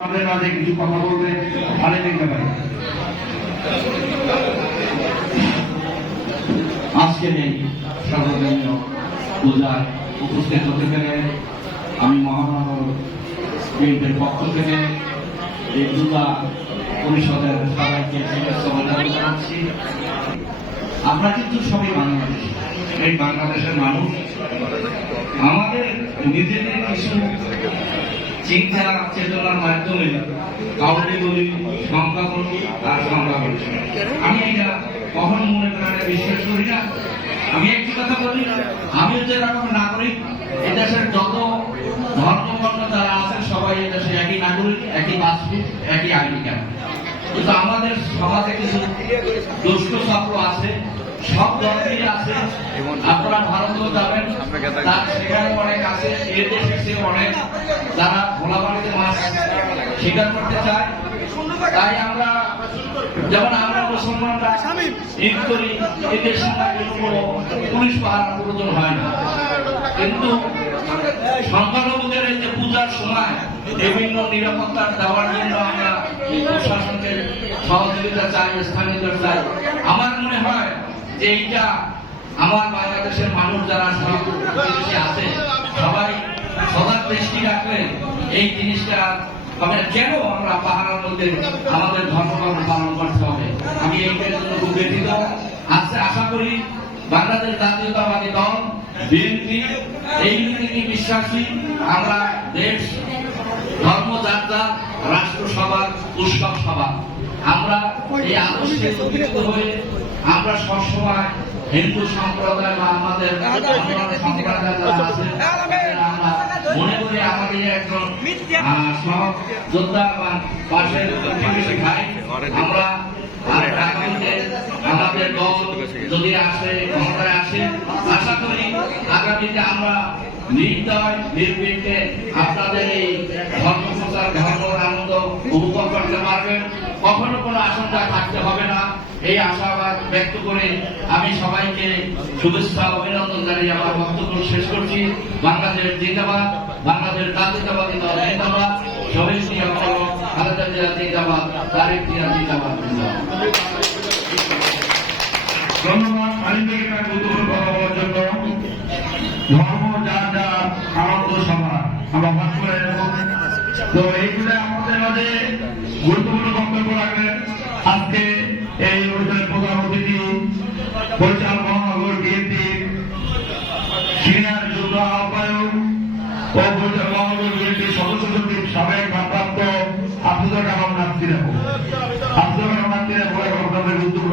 আমাদের মাঝে কিছু কথা বলবে ভালো দেখতে পারি আজকের সর্বজনীয় পূজায় উপস্থিত হতে পেরে আমি মহানগর পক্ষ থেকে এই পূজা পরিষদের সবাইকে শুভেচ্ছা জানাচ্ছি। আমরা কিন্তু সবই বাংলাদেশ। এই বাংলাদেশের মানুষ। আমাদের নিজেদের কিছু চিন্তা চেতনার মাধ্যমে কাউকে বলি সংখ্যা বলি আর সংখ্যা বলি। আমি এটা কখনো মনে করাটা বিশ্বাস করি না। আমি একটি কথা বলি আমি যেরকম নাগরিক এদেশের যত ধর্মবর্ণ যারা আছেন, সবাই এদেশে একই নাগরিক, একই পাসপোর্ট একই কার্ড কিন্তু আমাদের সমাজে কিছু দুষ্ট চক্র আছে সব ধর্মেরই আছে। আপনারা ভারতেও যাবেন। তার সেখানে অনেক আছে এ দেশে সে অনেক। যারা ভোলা বাড়িতে মাছ শিকার করতে চায় তাই আমরা যেমন আমরা মুসলমানরা ঈদ করি ঈদের সময় কোনো পুলিশ পাহারা প্রয়োজন হয় না। কিন্তু সংখ্যালঘুদের এই যে পূজার সময় বিভিন্ন নিরাপত্তা দেওয়ার জন্য আমরা এই প্রশাসনকে সহযোগিতা চাই স্থানীয়দের চাই। আমার যে এইটা আমার বাংলাদেশের মানুষ যারা আছে, সবাই সবার দৃষ্টি রাখলে এই জিনিসটা তবে কেন আমরা পাহাড়ের মধ্যে আমাদের ধর্মকর্ম পালন করতে হবে? আমি এইটার জন্য খুব ব্যথিত। আজকে আশা করি বাংলাদেশ জাতীয়তাবাদী দল, বিএনপি, এই নীতি বিশ্বাসী? আমরা দেশ, ধর্ম যাত্রা রাষ্ট্র সভা উৎসব সভা। আমরা এই আদর্শে হয়ে আমরা সবসময় হিন্দু সম্প্রদায় বা আমাদের সম্প্রদায় যারা আছে মনে করি আমাদের একজন সহযোদ্ধা বা পাশের প্রতিবেশী ভাই আমরা আমাদের দল যদি আসে ক্ষমতায় আসে আশা করি আগামীতে আমরা নির্দয় নির্বিঘ্নে আপনাদের এই ধর্ম প্রচার ধর্ম আনন্দ উপভোগ করতে পারবেন কখনো কোনো আশঙ্কা থাকতে হবে না এই আশাবাদ ব্যক্ত করে আমি সবাইকে শুভেচ্ছা, অভিনন্দন জানিয়ে আমার বক্তব্য শেষ করছি। বাংলাদেশ জিন্দাবাদ, বাংলাদেশ জাতীয়তাবাদী দল জিন্দাবাদ, শহীদ জিন্দাবাদ জিন্দাবাদ ধর্ম আমাদের গুরুত্বপূর্ণ আজকে এই অনুষ্ঠানের প্রধান অতিথি পরিচালক মহানগর বিএনপি সিনিয়র যুদ্ধ আহ্বায়ক ও পরিচালক মহানগর বিএনপি সদস্য সচিব সাবেক ভারপ্রাপ্ত আব্দুল কালাম নাস্তিরাব আব্দুল কালাম নাস্তিরাব এখন আপনাদের উদ্যোগ